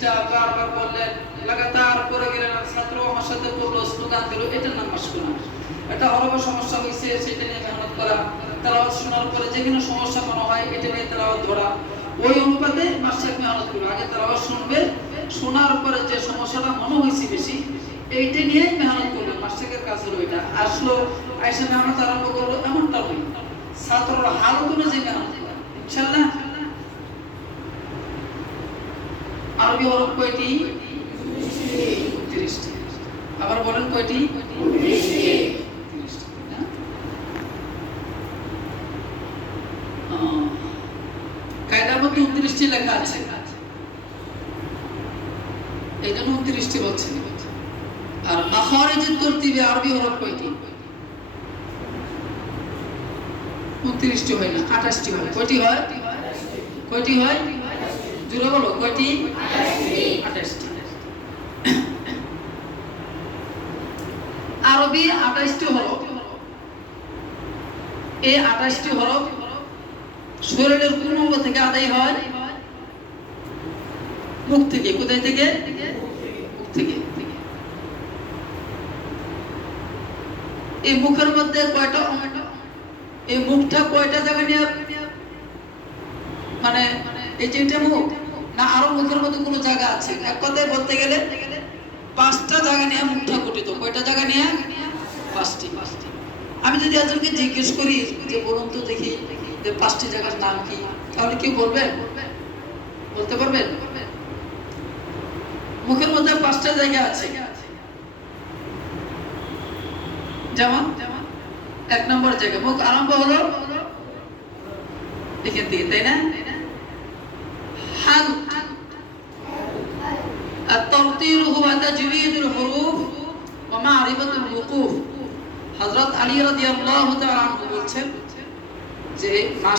30টা বারবার বললেন, লাগাতার পড়ে গেলেন, ছাত্র আমার সাথে পড়লো, স্লোগান দিল, এটার নাম মাশক না। এটা হরফ সমস্যা হয়েছে সেটা নিয়ে মেহনত করা, তেলাওয়াত শোনার পরে যেখানে সমস্যা মনে হয় এটা নিয়ে তেলাওয়াত ধরা, ওই অনুপাতে মাসেক মেহনত করবে। আগে তেলাওয়াত শুনবে, শোনার পরে যে সমস্যাটা মনে হয়েছে বেশি এইটা নিয়ে মেহনত করবে। মাসেকের কাজ হলো এটা। আসলো আয়সা মেহনত আরম্ভ করলো, এমনটা নয়। ছাত্ররা হালত অনুযায়ী মেহনত করে ইনশাআল্লাহ। আরবি হরফ কয়টি? 29টি। আবার বলেন কয়টি? 29টি। কায়দার মধ্যে 29টি লেখা আছে, এই জন্য 29টি বলছে। আর মাখারিজের তরতিবে আরবি হরফ কয়টি? 29টি হয় না, 28টি হয়। কয়টি হয়? কয়টি হয়? জোরে বলো, কয়টি? 28টি। আরবি 28টি হরফ। এই 28টি হরফ শরীরের কোন অঙ্গ থেকে আদায় হয়? মুখ থেকে। কোথায় থেকে? মুখ থেকে। এই মুখের মধ্যে কয়টা? এই মুখটা কয়টা জায়গা নিয়ে, মানে এই যে এটা মুখ না আরো মুখের মধ্যে কোনো জায়গা আছে? এক কথায় বলতে গেলে 5টা জায়গা নিয়ে মুখটা গঠিত। কয়টা জায়গা নিয়ে? 5টি। আমি যদি একজনকে জিজ্ঞেস করি যে বলুন তো দেখি যে 5টি জায়গার নাম কি, তাহলে কি বলবেন? বলতে পারবেন? মুখের মধ্যে 5টা জায়গা আছে। যেমন 1 নম্বর জায়গা, মুখ আরম্ভ হলো এখান থেকে, তাই না? হালক। الترتيل هو تجويد الحروف ومعرفة الوقوف। হযরত আলী রাদিয়াল্লাহু তাআলা আনহু বলছেন যে